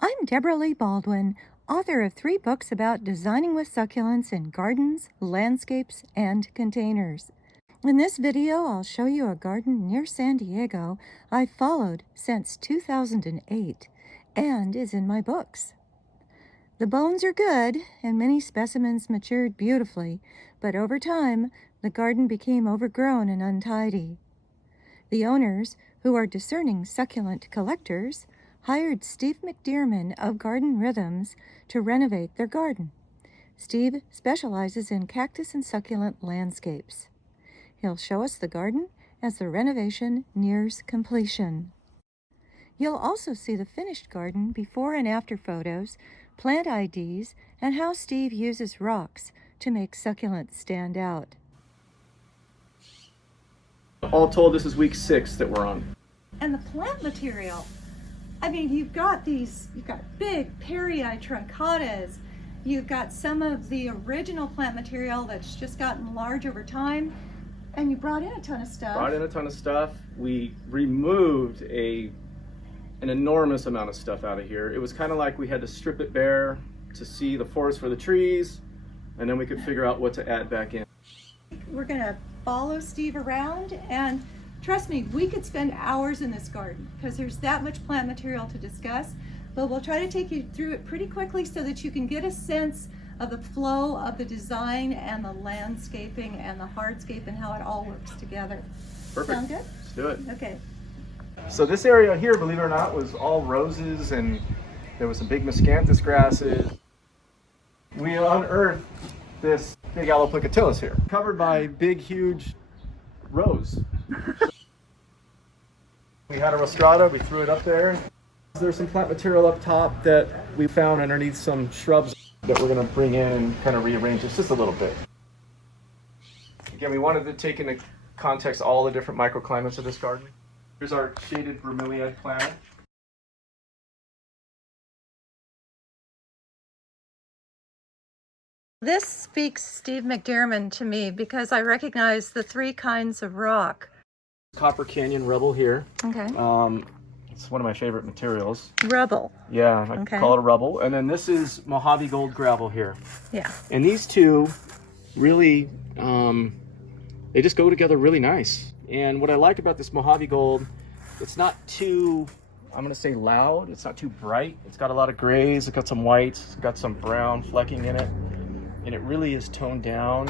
I'm Deborah Lee Baldwin, author of 3 books about designing with succulents in gardens, landscapes, and containers. In this video, I'll show you a garden near San Diego I've followed since 2008 and is in my books. The bones are good, and many specimens matured beautifully, but over time, the garden became overgrown and untidy. The owners, who are discerning succulent collectors, hired Steve McDearman of Garden Rhythms to renovate their garden. Steve specializes in cactus and succulent landscapes. He'll show us the garden as the renovation nears completion. You'll also see the finished garden before and after photos, plant IDs, and how Steve uses rocks to make succulents stand out. All told, this is week 6 that we're on. And the plant material, I mean, you've got big Perryi truncatas, you've got some of the original plant material that's just gotten large over time, and you brought in a ton of stuff. We removed an enormous amount of stuff out of here. It was kind of like we had to strip it bare to see the forest for the trees, and then we could figure out what to add back in. We're gonna follow Steve around, and trust me, we could spend hours in this garden because there's that much plant material to discuss, but we'll try to take you through it pretty quickly so that you can get a sense of the flow of the design and the landscaping and the hardscape and how it all works together. Perfect. Sound good? Let's do it. Okay. So this area here, believe it or not, was all roses, and there was some big miscanthus grasses. We unearthed this big Aloplicotilus here, covered by big, huge rose. We had a rostrata, we threw it up there. There's some plant material up top that we found underneath some shrubs that we're gonna bring in and kind of rearrange this just a little bit. Again, we wanted to take into context all the different microclimates of this garden. Here's our shaded bromeliad plant. This speaks Steve McDearman to me because I recognize the 3 kinds of rock. Copper Canyon rubble here. Okay. It's one of my favorite materials. Rubble. Yeah, I Okay. call it a rubble. And then this is Mojave Gold gravel here. Yeah. And these two really, they just go together really nice. And what I like about this Mojave Gold, it's not too, I'm gonna say loud, it's not too bright. It's got a lot of grays, it's got some whites, it's got some brown flecking in it. And it really is toned down.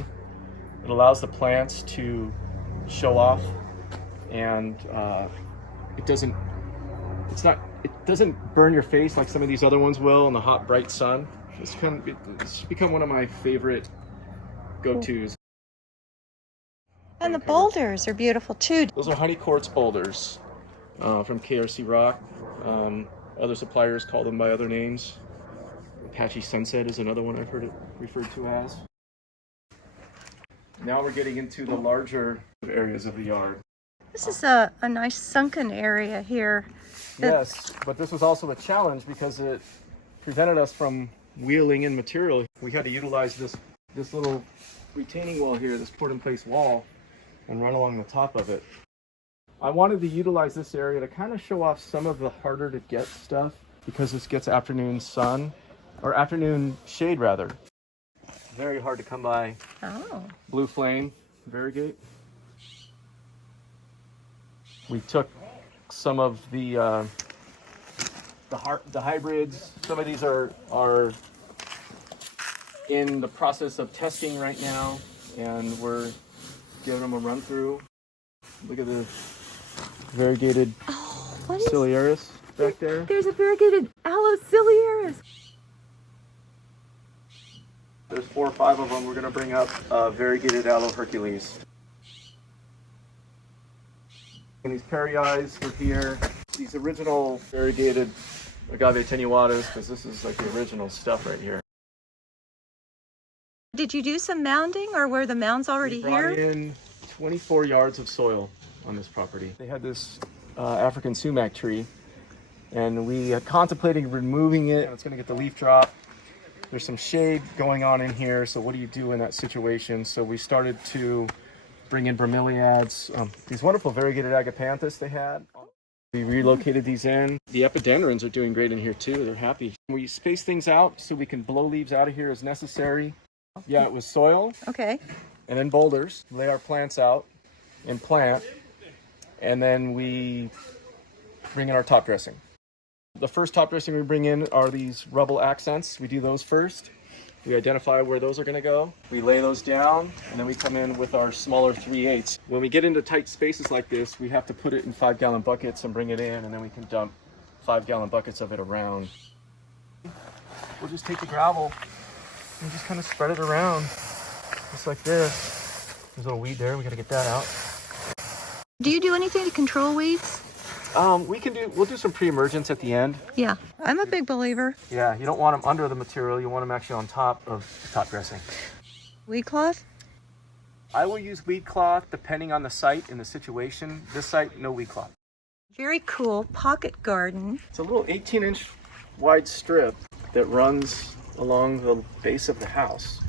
It allows the plants to show off, and it doesn't burn your face like some of these other ones will in the hot, bright sun. It's become one of my favorite go-tos. And the boulders are beautiful too. Those are honey quartz boulders from KRC Rock. Other suppliers call them by other names. Apache Sunset is another one I've heard it referred to as. Now we're getting into the larger areas of the yard. This is a nice sunken area here. Yes, but this was also a challenge because it prevented us from wheeling in material. We had to utilize this little retaining wall here, this put-in-place wall, and run along the top of it. I wanted to utilize this area to kind of show off some of the harder to get stuff because this gets afternoon sun, or afternoon shade rather. Very hard to come by. Oh. Blue flame, variegate. We took some of the hybrids. Some of these are in the process of testing right now, and we're giving them a run through. Look at the variegated Ciliaris back there. There's a variegated Aloe Ciliaris. There's 4 or 5 of them. We're going to bring up variegated Aloe Hercules. And these Perryi are here. These original variegated Agave attenuatus, because this is like the original stuff right here. Did you do some mounding, or were the mounds already here? We brought in 24 yards of soil on this property. They had this African sumac tree, and we had contemplated removing it. It's going to get the leaf drop. There's some shade going on in here, so what do you do in that situation? So we started to bring in bromeliads, these wonderful variegated agapanthus they had. We relocated these in. The epidendrons are doing great in here too. They're happy. We space things out so we can blow leaves out of here as necessary. Yeah, it was soil Okay. and then boulders. Lay our plants out and plant. And then we bring in our top dressing. The first top dressing we bring in are these rubble accents. We do those first. We identify where those are going to go. We lay those down, and then we come in with our smaller 3/8. When we get into tight spaces like this, we have to put it in 5-gallon buckets and bring it in, and then we can dump 5-gallon buckets of it around. We'll just take the gravel and just kind of spread it around, just like this. There's a little weed there. We got to get that out. Do you do anything to control weeds? We'll do some pre-emergence at the end. Yeah, I'm a big believer. Yeah, you don't want them under the material. You want them actually on top of the top dressing. Weed cloth? I will use weed cloth depending on the site and the situation. This site, no weed cloth. Very cool pocket garden. It's a little 18-inch wide strip that runs along the base of the house.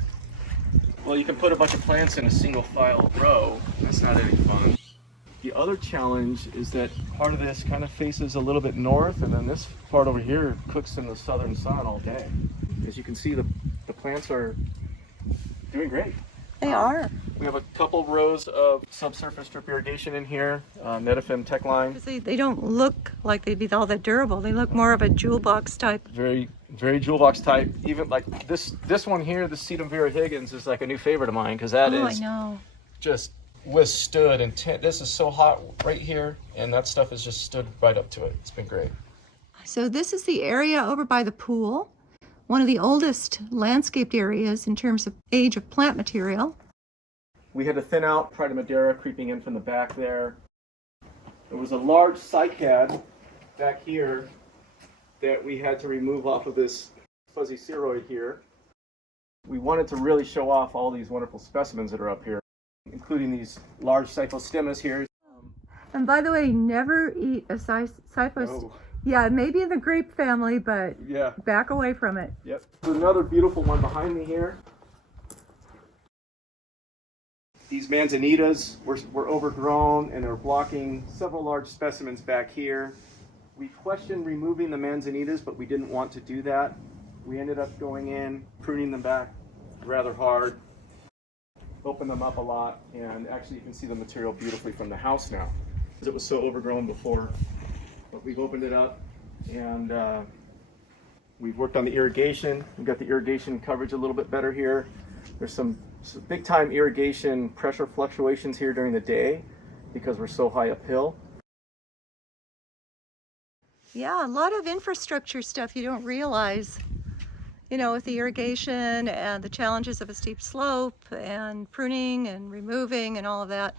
Well, you can put a bunch of plants in a single file row. That's not any fun. The other challenge is that part of this kind of faces a little bit north, and then this part over here cooks in the southern sun all day. As you can see, the plants are doing great. They are. We have a couple rows of subsurface drip irrigation in here, Netafim Tech Line. They don't look like they'd be all that durable. They look more of a jewel box type. Very, very jewel box type. Even like this one here, the Sedum Vera Higgins, is like a new favorite of mine because that I is know. just withstood intent. This is so hot right here, and that stuff has just stood right up to it. It's been great. So this is the area over by the pool, one of the oldest landscaped areas in terms of age of plant material. We had to thin out Pride of Madeira creeping in from the back there. There was a large cycad back here that we had to remove off of this fuzzy ceroid here. We wanted to really show off all these wonderful specimens that are up here, including these large Cyphostemas here. And by the way, never eat a Cyphos. Oh. Yeah, maybe in the grape family, but Yeah. back away from it. Yep. There's another beautiful one behind me here. These manzanitas were overgrown and they're blocking several large specimens back here. We questioned removing the manzanitas, but we didn't want to do that. We ended up going in, pruning them back rather hard, opened them up a lot, and actually you can see the material beautifully from the house now, because it was so overgrown before. But we've opened it up, and we've worked on the irrigation. We've got the irrigation coverage a little bit better here. There's some big time irrigation pressure fluctuations here during the day because we're so high uphill. Yeah, a lot of infrastructure stuff you don't realize, you know, with the irrigation and the challenges of a steep slope and pruning and removing and all of that.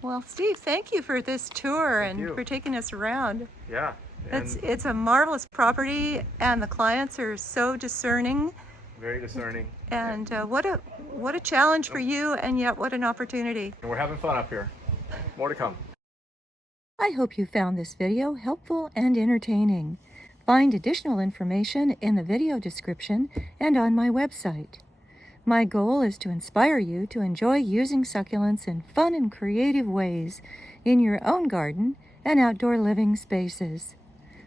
Well, Steve, thank you for this tour and for taking us around. Yeah. It's a marvelous property, and the clients are so discerning. Very discerning. And what a challenge for you, and yet what an opportunity. And we're having fun up here. More to come. I hope you found this video helpful and entertaining. Find additional information in the video description and on my website. My goal is to inspire you to enjoy using succulents in fun and creative ways in your own garden and outdoor living spaces.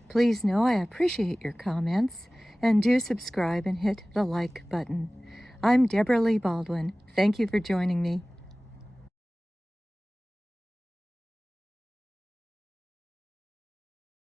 Please know I appreciate your comments, and do subscribe and hit the like button. I'm Deborah Lee Baldwin. Thank you for joining me.